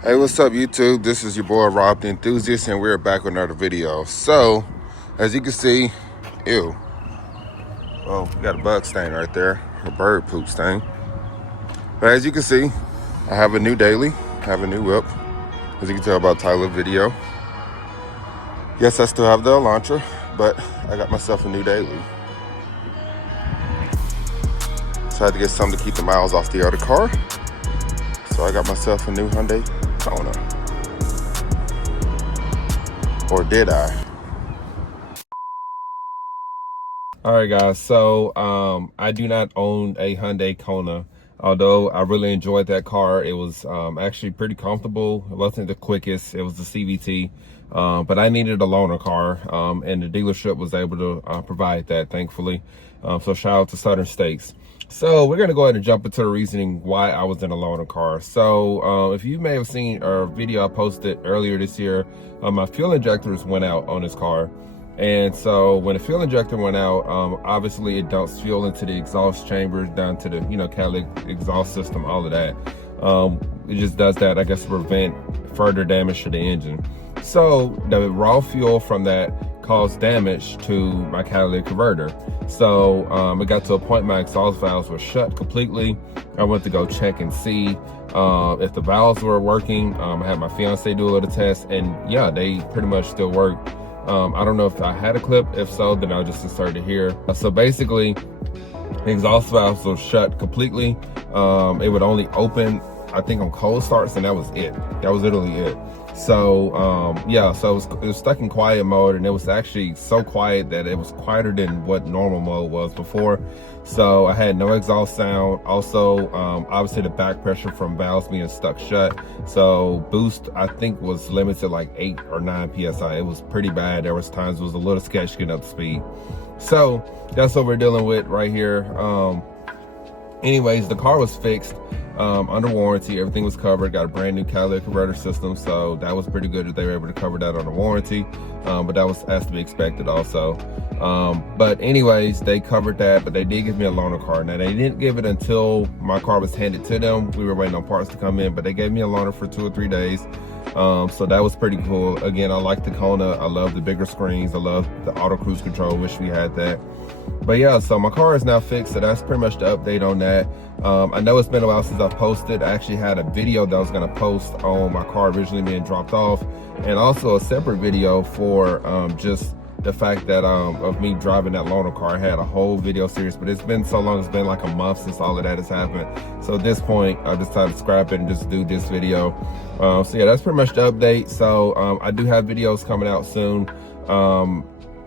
Hey, what's up, YouTube? This is your boy Rob the Enthusiast, and we're back with another video. So, as you can see, ew. Oh, we got a bug stain right there, a bird poop stain. But as you can see, I have a new daily, I have a new whip. As you can tell by the title of the video. Yes, I still have the Elantra, but I got myself a new daily. So I had to get something to keep the miles off the other car. So I got myself a new Hyundai Kona. Or did I? All right, guys. So I do not own a Hyundai Kona, although I really enjoyed that car. It was actually pretty comfortable. It wasn't the quickest. It was the CVT, but I needed a loaner car, and the dealership was able to provide that, thankfully. So shout out to Southern States. So we're going to go ahead and jump into the reasoning why I was in a loaner car. So if you may have seen a video I posted earlier this year, my fuel injectors went out on this car. And so when the fuel injector went out, obviously it dumps fuel into the exhaust chambers, down to the, catalytic exhaust system, all of that. It just does that, I guess, to prevent further damage to the engine. So the raw fuel from that caused damage to my catalytic converter. So it got to a point my exhaust valves were shut completely. I went to go check and see if the valves were working. I had my fiance do a little test, and yeah, they pretty much still work. I don't know if I had a clip. If so, then I'll just insert it here. So basically, the exhaust valves were shut completely. It would only open, I think, on cold starts, and that was it. That was literally it. So yeah, so it was stuck in quiet mode, and it was actually so quiet that it was quieter than what normal mode was before. So I had no exhaust sound. Also, obviously the back pressure from valves being stuck shut. So boost, I think, was limited to like 8 or 9 PSI. It was pretty bad. There was times it was a little sketchy getting up to speed. So that's what we're dealing with right here. Anyways, the car was fixed under warranty. Everything was covered. Got a brand new catalytic converter system, so that was pretty good that they were able to cover that under warranty. But that was as to be expected also. But anyways, they covered that, but they did give me a loaner car. Now, they didn't give it until my car was handed to them. We were waiting on parts to come in, but they gave me a loaner for 2 or 3 days. So that was pretty cool. Again, I like the Kona. I love the bigger screens. I love the auto cruise control. Wish we had that. But yeah, so my car is now fixed, so that's pretty much the update on that. I know it's been a while since I've posted. I actually had a video that I was going to post on my car originally being dropped off, and also a separate video for just the fact that of me driving that loaner car. I had a whole video series, but it's been so long. It's been like a month since all of that has happened. So at this point, I decided to scrap it and just do this video. So yeah, that's pretty much the update. So I do have videos coming out soon.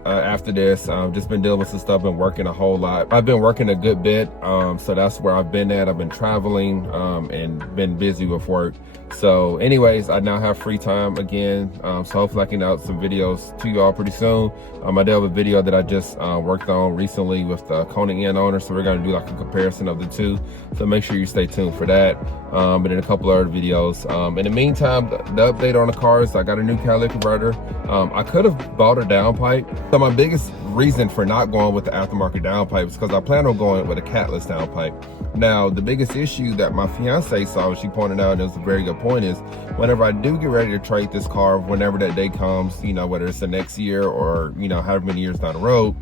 After this, just been dealing with some stuff, been working a whole lot. I've been working a good bit, so that's where I've been at. I've been traveling and been busy with work. So anyways, I now have free time again, so hopefully I can out some videos to you all pretty soon. I do have a video that I just worked on recently with the Kona N owner, so we're going to do like a comparison of the two, so make sure you stay tuned for that. And then a couple other videos. In the meantime, the update on the car is I got a new catalytic converter. I could have bought a downpipe. So my biggest reason for not going with the aftermarket downpipe is because I plan on going with a catless downpipe. Now, the biggest issue that my fiance saw, she pointed out, and it was a very good point, is whenever I do get ready to trade this car, whenever that day comes, whether it's the next year or, however many years down the road,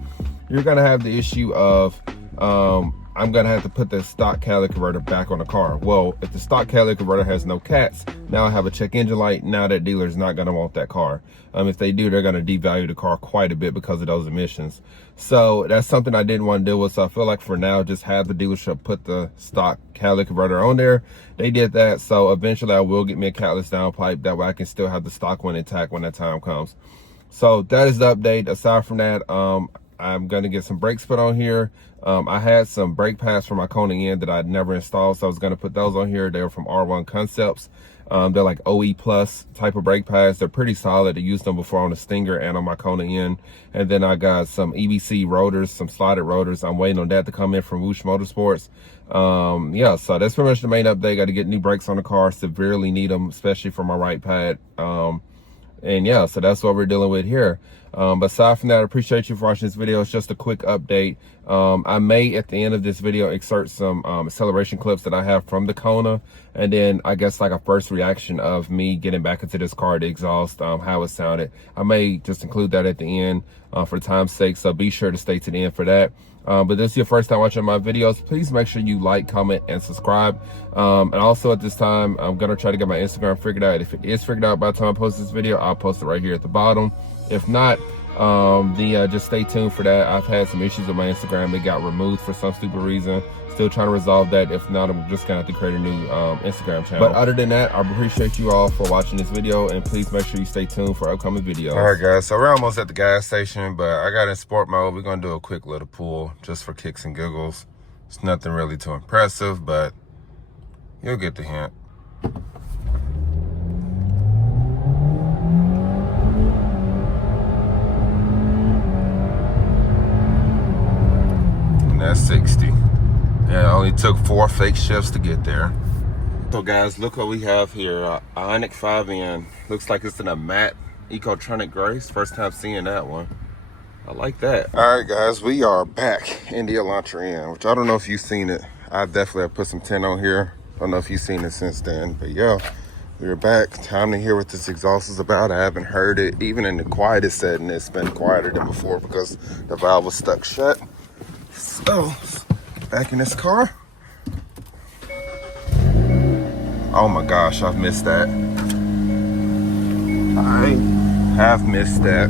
you're going to have the issue of, I'm going to have to put the stock catalytic converter back on the car. Well, if the stock catalytic converter has no cats, now I have a check engine light. Now that dealer is not going to want that car. If they do, they're going to devalue the car quite a bit because of those emissions. So that's something I didn't want to deal with. So I feel like for now, just have the dealership put the stock catalytic converter on there. They did that. So eventually I will get me a catless downpipe. That way I can still have the stock one intact when that time comes. So that is the update. Aside from that, I'm going to get some brakes put on here. I had some brake pads for my Kona N that I'd never installed, so I was going to put those on here. They were from R1 Concepts. They're like OE Plus type of brake pads. They're pretty solid. I used them before on the Stinger and on my Kona N. And then I got some EBC rotors, some slotted rotors. I'm waiting on that to come in from Whoosh Motorsports. Yeah, so that's pretty much the main update. Got to get new brakes on the car. Severely need them, especially for my right pad. And yeah, so that's what we're dealing with here. But aside from that, I appreciate you for watching this video. It's just a quick update. I may, at the end of this video, insert some acceleration clips that I have from the Kona. And then I guess like a first reaction of me getting back into this car, the exhaust, how it sounded. I may just include that at the end for time's sake. So be sure to stay to the end for that. But this is your first time watching my videos, please make sure you like, comment, and subscribe. And also at this time, I'm gonna try to get my Instagram figured out. If it is figured out by the time I post this video, I'll post it right here at the bottom. If not, just stay tuned for that. I've had some issues with my Instagram. It got removed for some stupid reason. Still trying to resolve that. If not, I'm just gonna have to create a new Instagram channel. But other than that, I appreciate you all for watching this video, and please make sure you stay tuned for upcoming videos. All right, guys, so we're almost at the gas station, but I got in sport mode. We're gonna do a quick little pull just for kicks and giggles. It's nothing really too impressive, but you'll get the hint. And that's 60. Yeah, it only took 4 fake shifts to get there. So guys, look what we have here. Ioniq 5N. Looks like it's in a matte Ecotronic gray. First time seeing that one. I like that. All right, guys, we are back in the Elantra N, which I don't know if you've seen it. I definitely have put some tint on here. I don't know if you've seen it since then, but yeah, we're back. Time to hear what this exhaust is about. I haven't heard it. Even in the quietest setting, it's been quieter than before because the valve was stuck shut. So, back in this car. Oh my gosh, I've missed that. I have missed that.